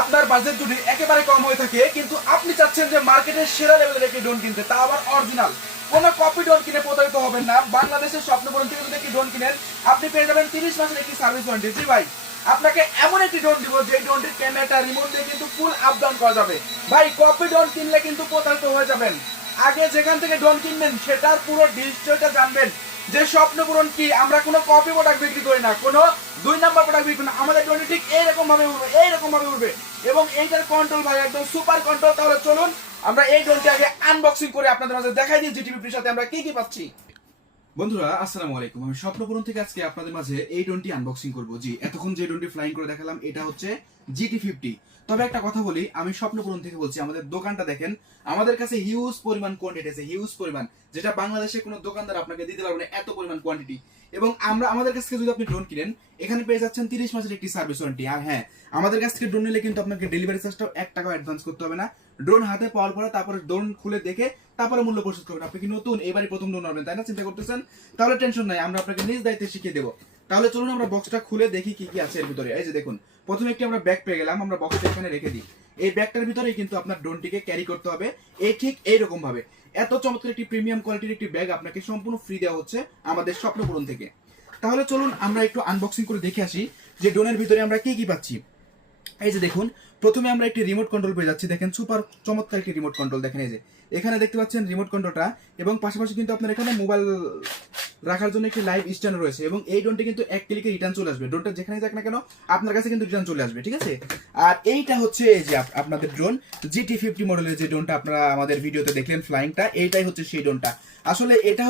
আপনার বাজেট যদি একেবারে কম হয়ে থাকে কিন্তু আপনি চাচ্ছেন যে মার্কেটের সেরা লেভেলের একটি ড্রোন কিনতে, তা আবার অরিজিনাল, কোনো কপি ড্রোন কিনে প্রতারিত হবেন না। বাংলাদেশের স্বপ্নপুরন থেকে যদি একটি ড্রোন কিনেন আপনি পেয়ে যাবেন 30 মাসের একটি সার্ভিস ওয়ারেন্টি। জি ভাই, আপনাকে এমন একটি ড্রোন দিব যে ড্রোনটির ক্যামেরাটা রিমোট দিয়ে কিন্তু ফুল আপ ডাউন করা যাবে। ভাই, কপি ড্রোন কিনলে কিন্তু প্রতারিত হয়ে যাবেন। আগে যেখান থেকে ড্রোন কিনবেন সেটার পুরো ডিটেইলসটা জানবেন যে স্বপ্নপূরণ কি। আমরা কোনো কপি প্রোডাক্ট বিক্রি করি না, কোনো দুই নাম্বার প্রোডাক্ট বিক্রি করি না। আমাদের ড্রোনটি ঠিক এইরকম ভাবে উড়বে, এইরকম ভাবে উড়বে, এবং এইটার কন্ট্রোল ভাই একদম সুপার কন্ট্রোল। তাহলে চলুন আমরা এই ড্রোনটি আগে আনবক্সিং করে আপনাদের মাঝে দেখাই দিই জিটি50 সাথে আমরা কি কি পাচ্ছি। বন্ধুরা আসসালামু আলাইকুম, আমি স্বপ্নপূরণ থেকে আজকে আপনাদের মাঝে এই ড্রোনটি আনবক্সিং করব। জি, এতক্ষণ যে ড্রোনটি ফ্লাইং করে দেখালাম এটা হচ্ছে জিটি50। তবে একটা কথা বলি, আমি স্বপ্নপূরণ থেকে বলছি, আমাদের দোকানটা দেখেন, আমাদের কাছে হিউজ পরিমাণ কোয়ান্টিটি আছে, হিউজ পরিমাণ, যেটা বাংলাদেশে কোনো দোকানদার আপনাকে দিতে পারবে না, এত পরিমাণ কোয়ান্টিটি। এবং আমাদের কাছ থেকে যদি আপনি ড্রোন কিনেন এখানে পেয়ে যাচ্ছেন 30 মাসের একটি সার্ভিস ওয়ারেন্টি। আর হ্যাঁ, আমাদের কাছ থেকে ড্রোন নিলে কিন্তু আপনাকে ডেলিভারি চার্জটাও 1 টাকা অ্যাডভান্স করতে হবে না। ড্রোন হাতে পাওয়ার পরে তারপরে ড্রোন খুলে দেখে তারপরে মূল্য পরিশোধ করবেন। আপনি কি নতুন, এবারই প্রথম ড্রোন নেবেন তাই না, চিন্তা করতেছেন? তাহলে টেনশন নাই, আমরা আপনাকে নিজ দায়িত্বে শিখিয়ে দেবো। তাহলে চলুন আমরা বক্সটা খুলে দেখি কি কি আছে এর ভিতরে। এই যে দেখুন, প্রথমে একটি আমরা ব্যাগ পেয়ে গেলাম, আমরা বক্সটা এখানে রেখে দিই। এই ব্যাগটার ভিতরেই কিন্তু আপনার ড্রোনটিকে ক্যারি করতে হবে এই ঠিক এইরকম ভাবে। এত চমৎকার একটি প্রিমিয়াম কোয়ালিটির একটি ব্যাগ আপনাকে সম্পূর্ণ ফ্রি দেওয়া হচ্ছে আমাদের স্বপ্নপূরণ থেকে। তাহলে চলুন আমরা একটু আনবক্সিং করে দেখে আসি যে ড্রোনের ভিতরে আমরা কি কি পাচ্ছি। এই যে দেখুন, প্রথমে আমরা একটি রিমোট কন্ট্রোল পেয়ে যাচ্ছি। দেখেন সুপার চমৎকার একটি রিমোট কন্ট্রোল। দেখেন এই যে এখানে দেখতে পাচ্ছেন রিমোট কন্ট্রোলটা, এবং পাশাপাশি কিন্তু আপনার এখানে মোবাইল রাখার জন্য একটি লাইভ স্ট্যান্ড রয়েছে। এবং এই ড্রোনটি কিন্তু এক ক্লিকে রিটার্ন চলে আসবে, ড্রোনটা যেখানে যাক না কেন আপনার কাছে কিন্তু রিটার্ন চলে আসবে, ঠিক আছে? আর এইটা হচ্ছে এই যে আপনাদের ড্রোন জিটি50 মডেলের যে ড্রোনটা আপনারা আমাদের ভিডিওতে দেখলেন ফ্লাইংটা, এইটাই হচ্ছে সেই ড্রোনটা। আসলে এটা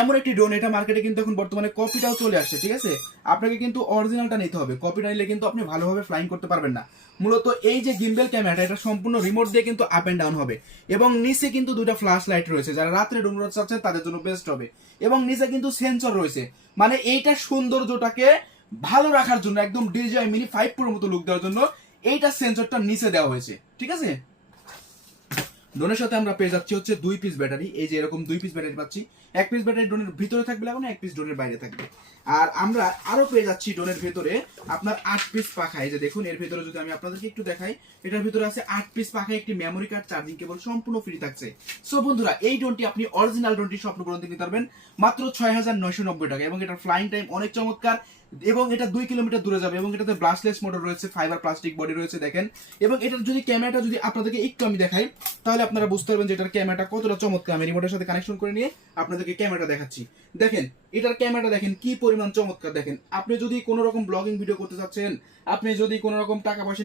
এমন একটি ড্রোন, এটা মার্কেটে কিন্তু এখন বর্তমানে কপিটাও চলে আসছে, ঠিক আছে? আপনাকে কিন্তু অরিজিনালটা নিতে হবে, কপিটা নিলে কিন্তু আপনি ভালোভাবে ফ্লাইং করতে পারবেন না। মূলত এই যে গিম্বেল ক্যামেরাটা, এটা সম্পূর্ণ রিমোট দিয়ে কিন্তু আপ এন্ড ডাউন হবে, এবং নিচে কিন্তু দুটো ফ্ল্যাশ লাইট রয়েছে, যারা রাত্রে ড্রোন চাচ্ছেন তাদের জন্য বেস্ট হবে। এবং নিচে কিন্তু সেন্সর রয়েছে, মানে এইটা সৌন্দর্যটাকে ভালো রাখার জন্য, একদম DJI মিনি 5 Pro মতো লুক দেওয়ার জন্য এইটা সেন্সরটা নিচে দেওয়া হয়েছে, ঠিক আছে? ড্রোনের সাথে আমরা পেয়ে যাচ্ছি হচ্ছে 2 পিস ব্যাটারি। এই যে এরকম 2 পিস ব্যাটারি পাচ্ছি, 1 পিস ব্যাটারি ড্রোনের ভিতরে থাকবে, লাগানো 1 পিস ড্রোনের বাইরে থাকবে। আর আমরা আরো পেয়ে যাচ্ছি ড্রোনের ভিতরে আপনার 8 পিস পাখা। এই যে দেখুন, এর ভিতরে যদি আমি আপনাদেরকে একটু দেখাই, এটার ভিতরে আছে 8 পিস পাখা, একটি মেমোরি কার্ড, চার্জিং কেবল সম্পূর্ণ ফ্রি থাকছে। সো বন্ধুরা, এই ড্রোনটি আপনি অরিজিনাল ড্রোনটি স্বপ্নপূরণ থেকে নিতে পারবেন মাত্র 6990 টাকা, এবং এটার ফ্লাইং টাইম অনেক চমৎকার, এবং এটা 2 কিলোমিটার দূরে যাবে, এবং এটাতে ব্রাশলেস মোটর রয়েছে, ফাইবার প্লাস্টিক বডি রয়েছে দেখেন। এবং এটার যদি ক্যামেরাটা যদি আপনাদেরকে একটু আমি দেখাই তাহলে আপনারা বুঝতে পারবেন যে এটার ক্যামেরাটা কতটা চমৎকার। আমি রিমোটের সাথে কানেকশন করে নিয়ে আপনাদেরকে ক্যামেরাটা দেখাচ্ছি। দেখেন এটার ক্যামেরাটা দেখেন কি পরিমাণ চমৎকার। দেখেন, আপনি যদি কোনো রকম ব্লগিং ভিডিও করতে চাচ্ছেন, আপনি যদি কোনো রকম টাকা পয়সা